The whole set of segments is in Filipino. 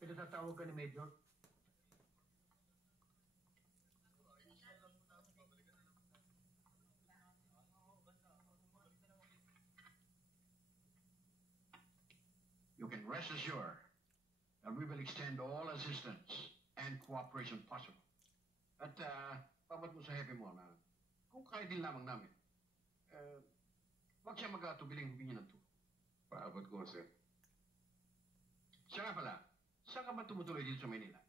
Pinatatawag ka ni Major? You can rest assured that we will extend all assistance and cooperation possible. At pabat mo sa Happy mo na kung kaya din lamang namin, wag siya mag-atubiling humingi ng tulong. Paabot ko, sir. Siya nga pala, saan ka ba tumutuloy dito sa Manila?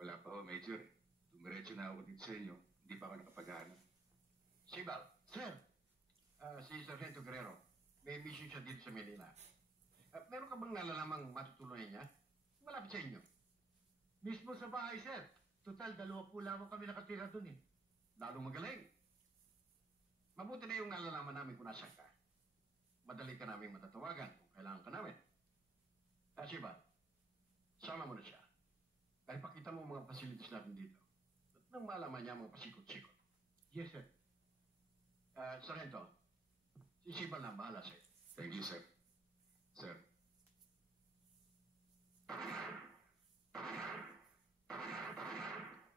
Wala pa ho, Major. Dumiretso na ako dito sa inyo. Hindi pa ako nakapaghanap. Sibal, Sir! si Sargento Guerrero, may mission siya dito sa Manila. Meron ka bang nalalamang matutuloy niya? Malapit sa inyo. Mismo sa bahay, sir. Total, 20 lamang kami nakatira dun eh. Lalong magaling. Mabuti na yung nalalaman namin kung nasan ka. Madali ka namin matatawagan kung kailangan ka namin. Sibal, sama mo na siya. Dahil pakita mo mga facilities natin dito. At nang malaman niya mga pasikot-sikot. Yes, sir. Sargento, si Sibal na ang bahala sa'yo. Thank you, sir. Sir.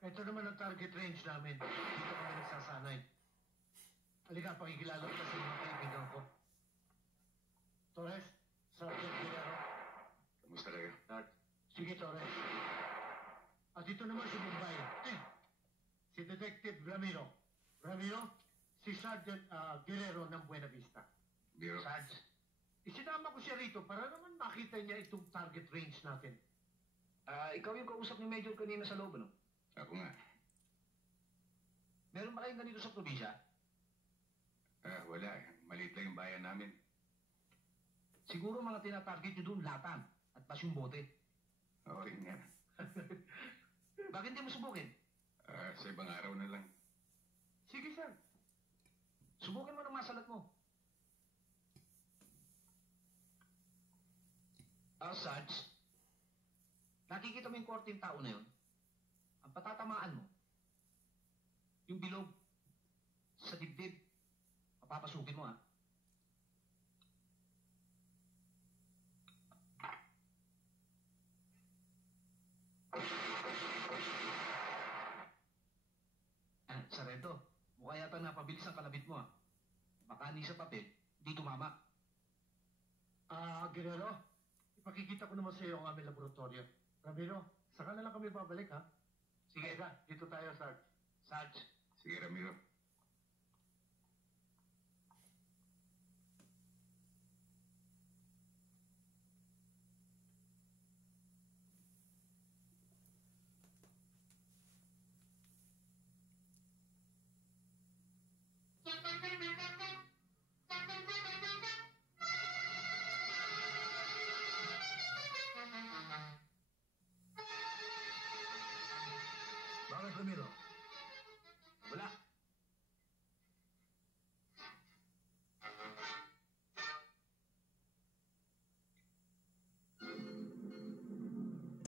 Ito naman ang target range namin. Dito kami nagsasanay. Halika, pakikilala ko sa mga kaibigan ko. Torres, Sergeant Guerrero. Kamusta kayo? Sige, Torres. At ito naman si Mumbai. Si Detective Ramiro. Ramiro, si Sergeant Guerrero ng Buena Vista. Biro. Sarge, isinama ko siya rito para naman makita niya itong target range natin. Ikaw yung kausap ni Major kanina sa loob, ano? Ako nga. Meron ba kayong ganito sa probinsya? Wala. Maliit lang yung bayan namin. Siguro mga tinatarget nyo doon, latan at pasyong bote. Oo, yun nga. Bakit hindi mo subukin? Sa ibang araw na lang. Sige, sir. Subukin mo ng masalat mo. Sarge, nakikita mo yung korteng tao na yun? Ang patatamaan mo, yung bilog sa dibdib, papapasukin mo, ha? Sarento, mukha yata napabilis ang kalabit mo, ha? Baka ni sa papel, di tumama. Guerrero, ipakikita ko naman sa iyo ang aming laboratorio. Ramiro, saka na lang kami babalik, ha? Sige, dito tayo, Sarge. Sarge, Sige, Ramiro. Bakit, Ramiro?